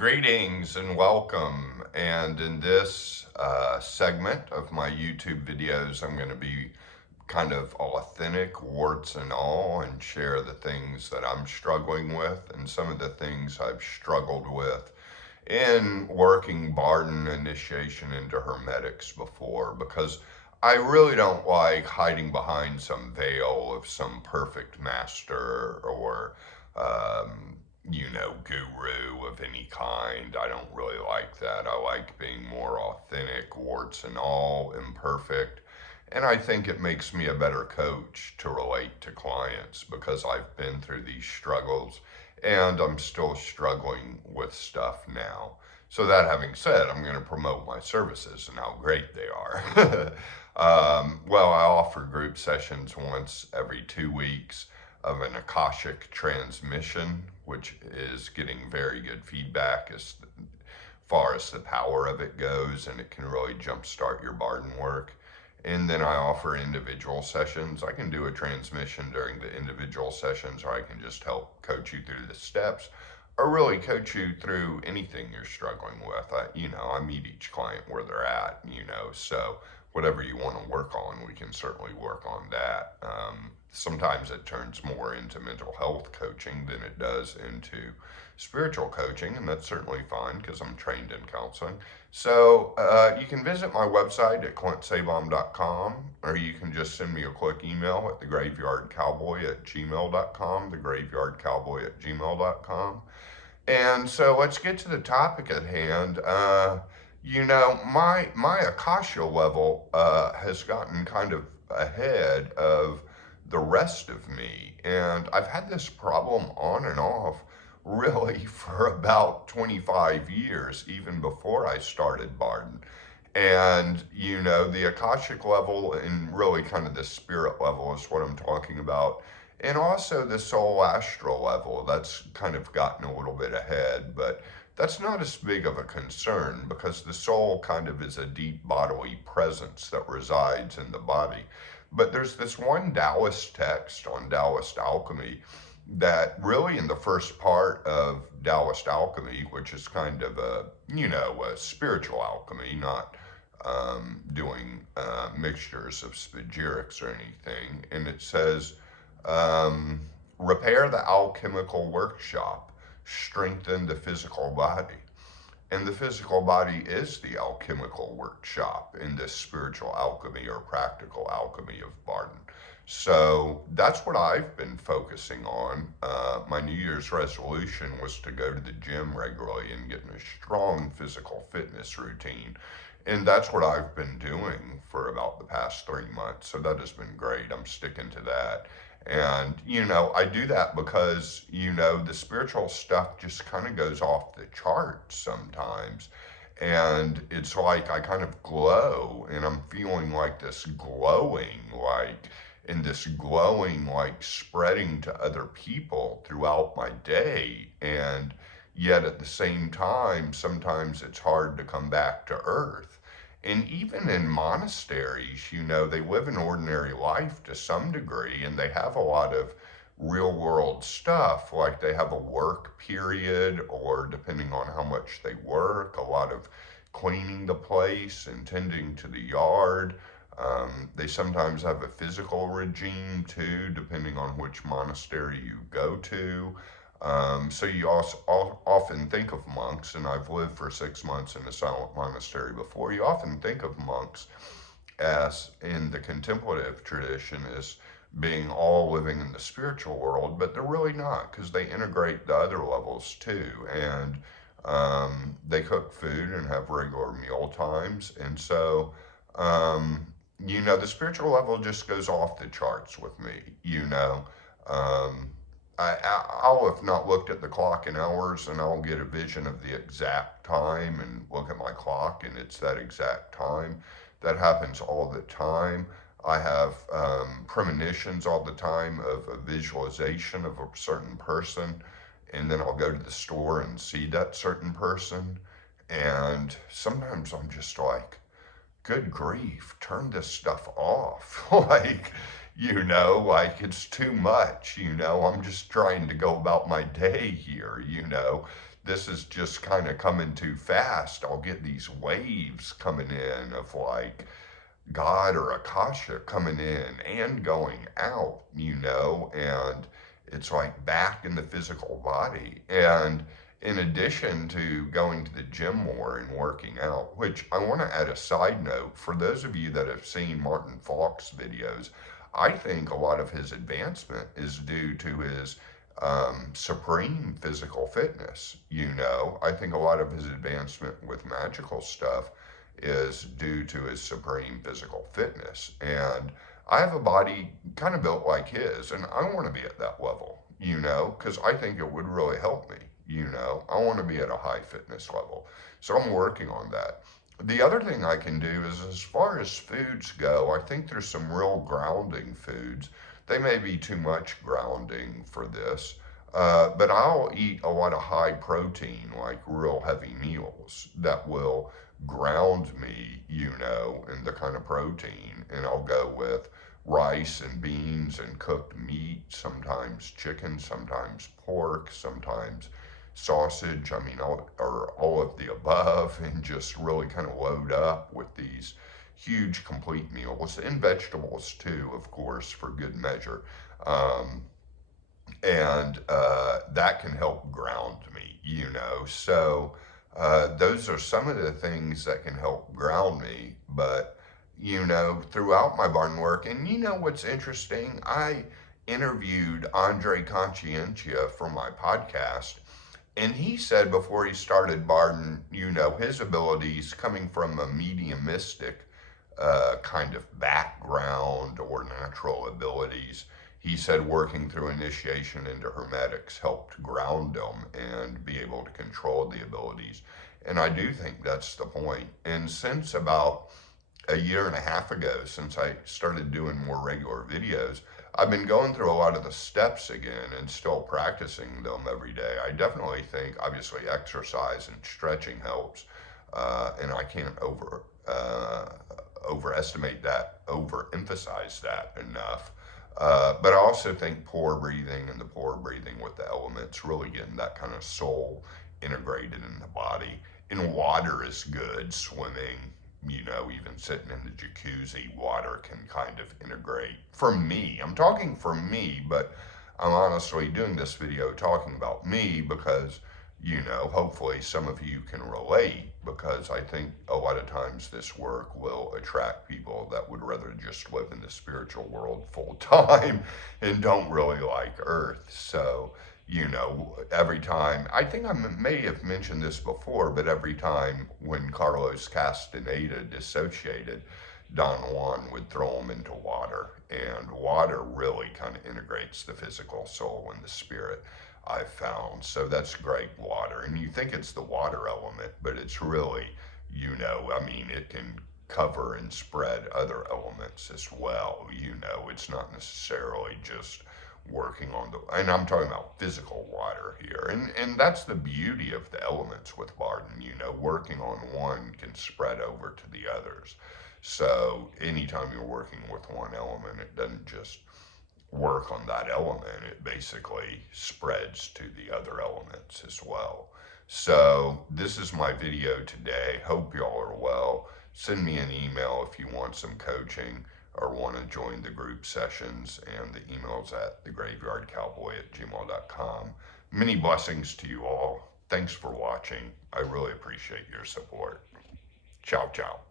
Greetings and welcome. And in this segment of my YouTube videos, I'm going to be kind of authentic, warts and all, and share the things that I'm struggling with and some of the things I've struggled with in working Barden initiation into Hermetics before, because I really don't like hiding behind some veil of some perfect master or um, guru of any kind. I don't really like that. I like being more authentic, warts and all, imperfect. And I think it makes me a better coach to relate to clients because I've been through these struggles and I'm still struggling with stuff now. So, that having said, I'm going to promote my services and how great they are. Well, I offer group sessions once every 2 weeks of an Akashic transmission, which is getting very good feedback as far as the power of it goes, and it can really jumpstart your Barden work. And then I offer individual sessions. I can do a transmission during the individual sessions, or I can just help coach you through the steps, or really coach you through anything you're struggling with. I meet each client where they're at, so whatever you want to work on, we can certainly work on that. Sometimes it turns more into mental health coaching than it does into spiritual coaching, and that's certainly fine because I'm trained in counseling. So you can visit my website at clintsaybom.com, or you can just send me a quick email at thegraveyardcowboy@gmail.com, thegraveyardcowboy@gmail.com. And so let's get to the topic at hand. My Akasha level has gotten kind of ahead of the rest of me, and I've had this problem on and off really for about 25 years, even before I started Barden. And the Akashic level and really kind of the spirit level is what I'm talking about. And also the soul astral level, that's kind of gotten a little bit ahead, but that's not as big of a concern because the soul kind of is a deep bodily presence that resides in the body. But there's this one Taoist text on Taoist alchemy that really in the first part of Taoist alchemy, which is kind of a spiritual alchemy, not doing mixtures of spagyrics or anything. And it says, repair the alchemical workshop, strengthen the physical body. And the physical body is the alchemical workshop in this spiritual alchemy or practical alchemy of Barden. So that's what I've been focusing on. My New Year's resolution was to go to the gym regularly and get in a strong physical fitness routine. And that's what I've been doing for about the past 3 months. So that has been great. I'm sticking to that. And, I do that because, the spiritual stuff just kind of goes off the charts sometimes. And it's like I kind of glow and I'm feeling like this glowing, like spreading to other people throughout my day. And yet at the same time, sometimes it's hard to come back to earth. And even in monasteries, they live an ordinary life to some degree, and they have a lot of real world stuff, like they have a work period, or depending on how much they work, a lot of cleaning the place and tending to the yard. They sometimes have a physical regime too, depending on which monastery you go to. So you also often think of monks, and I've lived for 6 months in a silent monastery before. You often think of monks as in the contemplative tradition as being all living in the spiritual world, but they're really not because they integrate the other levels too. And they cook food and have regular meal times. And so, the spiritual level just goes off the charts with me. I'll have not looked at the clock in hours, and I'll get a vision of the exact time and look at my clock and it's that exact time. That happens all the time. I have premonitions all the time of a visualization of a certain person, and then I'll go to the store and see that certain person. And sometimes I'm just like, good grief, turn this stuff off. Like it's too much. I'm just trying to go about my day here, this is just kind of coming too fast, I'll get these waves coming in of like God or Akasha coming in and going out, and it's like back in the physical body. And in addition to going to the gym more and working out, which I want to add a side note for those of you that have seen Martin Falk's videos, I think a lot of his advancement is due to his supreme physical fitness. I think a lot of his advancement with magical stuff is due to his supreme physical fitness. And I have a body kind of built like his, and I want to be at that level, because I think it would really help me. I want to be at a high fitness level. So I'm working on that. The other thing I can do is, as far as foods go, I think there's some real grounding foods. They may be too much grounding for this, but I'll eat a lot of high protein, like real heavy meals that will ground me, in the kind of protein. And I'll go with rice and beans and cooked meat, sometimes chicken, sometimes pork, sometimes sausage. I mean, or all of the above, and just really kind of load up with these huge complete meals and vegetables too, of course, for good measure. And that can help ground me. So those are some of the things that can help ground me. But, throughout my barn work, and what's interesting, I interviewed Andre Conscientia for my podcast, and he said before he started Barden, his abilities coming from a mediumistic kind of background or natural abilities. He said working through initiation into Hermetics helped ground him and be able to control the abilities. And I do think that's the point. And since about a year and a half ago, since I started doing more regular videos, I've been going through a lot of the steps again and still practicing them every day. I definitely think, obviously, exercise and stretching helps, and I can't overestimate that, overemphasize that enough. But I also think pore breathing and the pore breathing with the elements, really getting that kind of soul integrated in the body. And water is good, swimming, even sitting in the jacuzzi, water can kind of integrate. For me, I'm talking for me, but I'm honestly doing this video talking about me because, hopefully some of you can relate, because I think a lot of times this work will attract people that would rather just live in the spiritual world full time and don't really like Earth. So, every time, I think I may have mentioned this before, but every time when Carlos Castaneda dissociated, Don Juan would throw him into water, and water really kind of integrates the physical soul and the spirit, I've found. So that's great, water. And you think it's the water element, but it's really, I mean, it can cover and spread other elements as well. It's not necessarily just working on and I'm talking about physical water here. And that's the beauty of the elements with Barden, working on one can spread over to the others. So anytime you're working with one element, it doesn't just work on that element, it basically spreads to the other elements as well. So this is my video today. Hope y'all are well. Send me an email if you want some coaching or want to join the group sessions, and the email's at thegraveyardcowboy@gmail.com. Many blessings to you all. Thanks for watching. I really appreciate your support. Ciao, ciao.